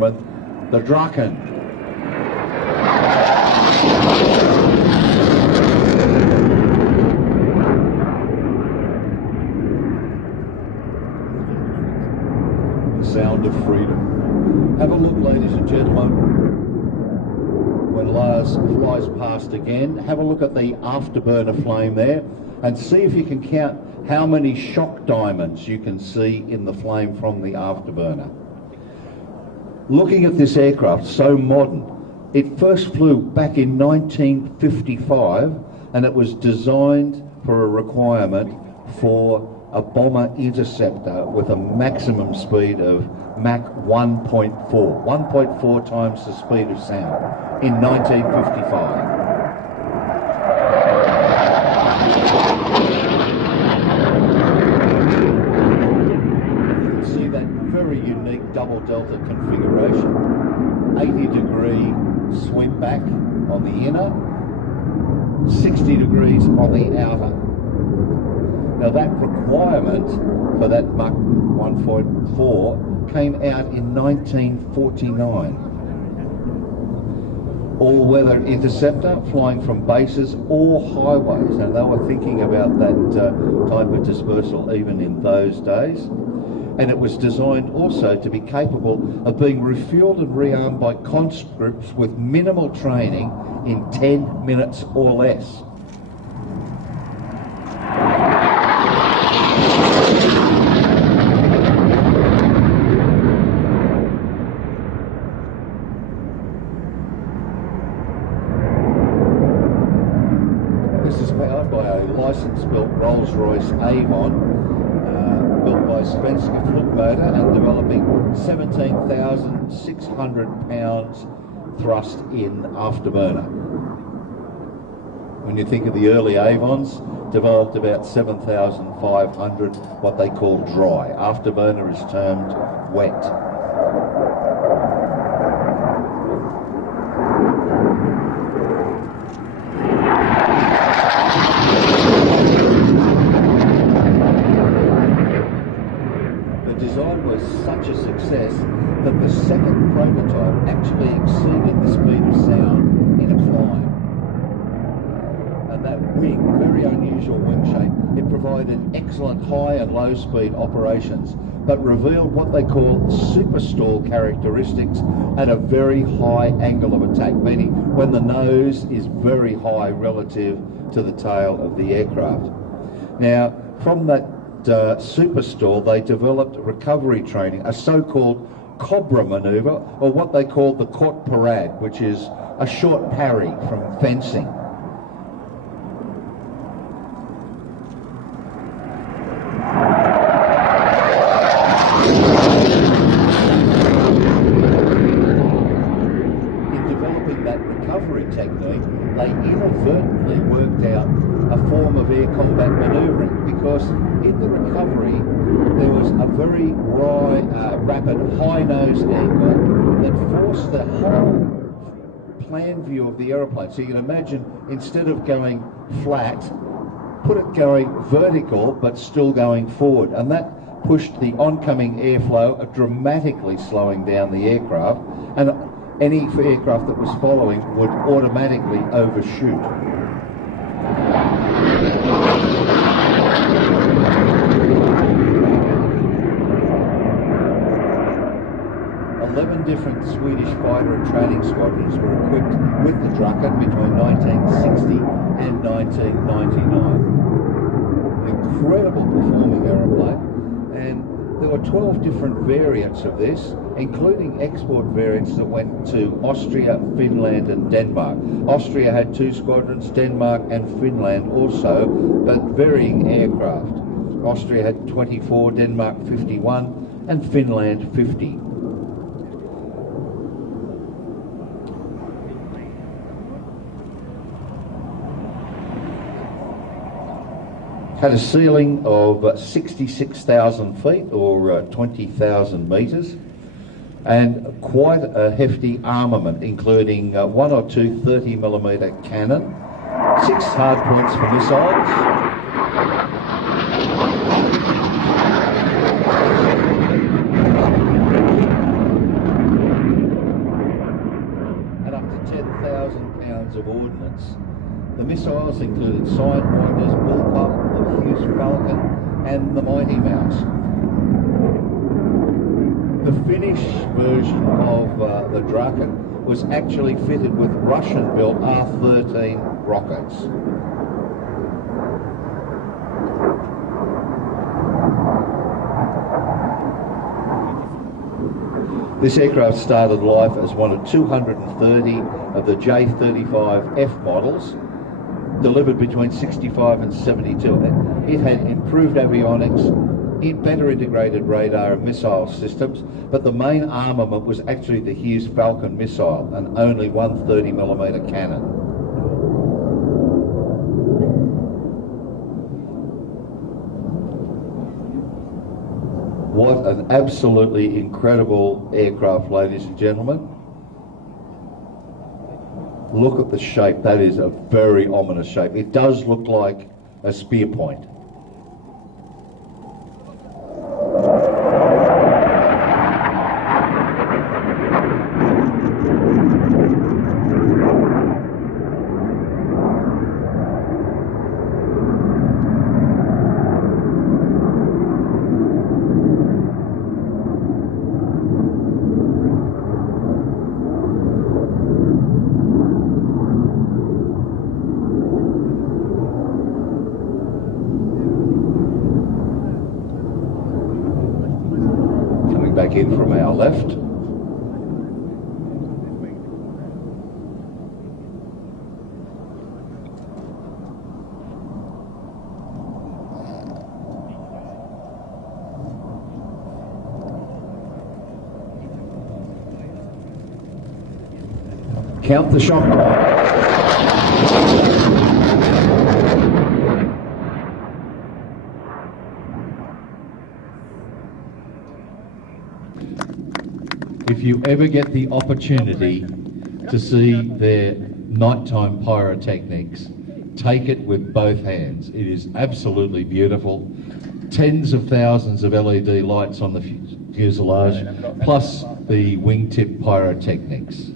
gentlemen, the Drachen. The sound of freedom. Have a look, ladies and gentlemen. When Lars flies past again, have a look at the afterburner flame there and see if you can count how many shock diamonds you can see in the flame from the afterburner. Looking at this aircraft, so modern, it first flew back in 1955 and it was designed for a requirement for a bomber interceptor with a maximum speed of Mach 1.4, 1.4 times the speed of sound in 1955. Unique double delta configuration, 80-degree sweep back on the inner, 60 degrees on the outer. Now that requirement for that Mach 1.4 came out in 1949. All-weather interceptor flying from bases or highways. Now they were thinking about that type of dispersal even in those days. And it was designed also to be capable of being refueled and rearmed by conscripts with minimal training in 10 minutes or less. This is powered by a license-built Rolls-Royce Avon, built by ᴏᵉቬዄᵒ motor and developing 17,600 pounds thrust in afterburner. When you think of the early Avons, developed about 7,500 what they call dry. Afterburner is termed wet. Such a success that the second prototype actually exceeded the speed of sound in a climb. And that wing, very unusual wing shape, it provided excellent high and low speed operations, but revealed what they call superstall characteristics at a very high angle of attack, meaning when the nose is very high relative to the tail of the aircraft. Now, from that superstall, they developed recovery training, a so-called cobra maneuver, or what they call the ᴑᵉ, which is a short parry from fencing. In developing that recovery technique, they inadvertently worked out a form of air combat manoeuvring, because in the recovery there was a very rapid high-nose angle that forced the whole plan view of the aeroplane. So you can imagine, instead of going flat, put it going vertical but still going forward, and that pushed the oncoming airflow, dramatically slowing down the aircraft, and any aircraft that was following would automatically overshoot. 11 different Swedish fighter and training squadrons were equipped with the Drachen between 1960 and 1999. An incredible performing aeroplane, and there were 12 different variants of this, including export variants that went to Austria, Finland and Denmark. Austria had 2 squadrons, Denmark and Finland also, but varying aircraft. Austria had 24, Denmark 51 and Finland 50. Had a ceiling of 66,000 feet or 20,000 metres, and quite a hefty armament, including 1 or 2 30mm cannon, 6 hardpoints for missiles, of ordnance. The missiles included Sidepointers, Bullpup, the Hughes Falcon and the Mighty Mouse. The Finnish version of the Draken was actually fitted with Russian-built R-13 rockets. This aircraft started life as one of 230 of the J-35F models, delivered between 65 and 72. It had improved avionics, better integrated radar and missile systems, but the main armament was actually the Hughes Falcon missile, and only 130mm cannon. What an absolutely incredible aircraft, ladies and gentlemen. Look at the shape. That is a very ominous shape. It does look like a spear point. Back in from our left. Count the shot clock. If you ever get the opportunity to see their nighttime pyrotechnics, take it with both hands. It is absolutely beautiful. Tens of thousands of LED lights on the fuselage, plus the wingtip pyrotechnics.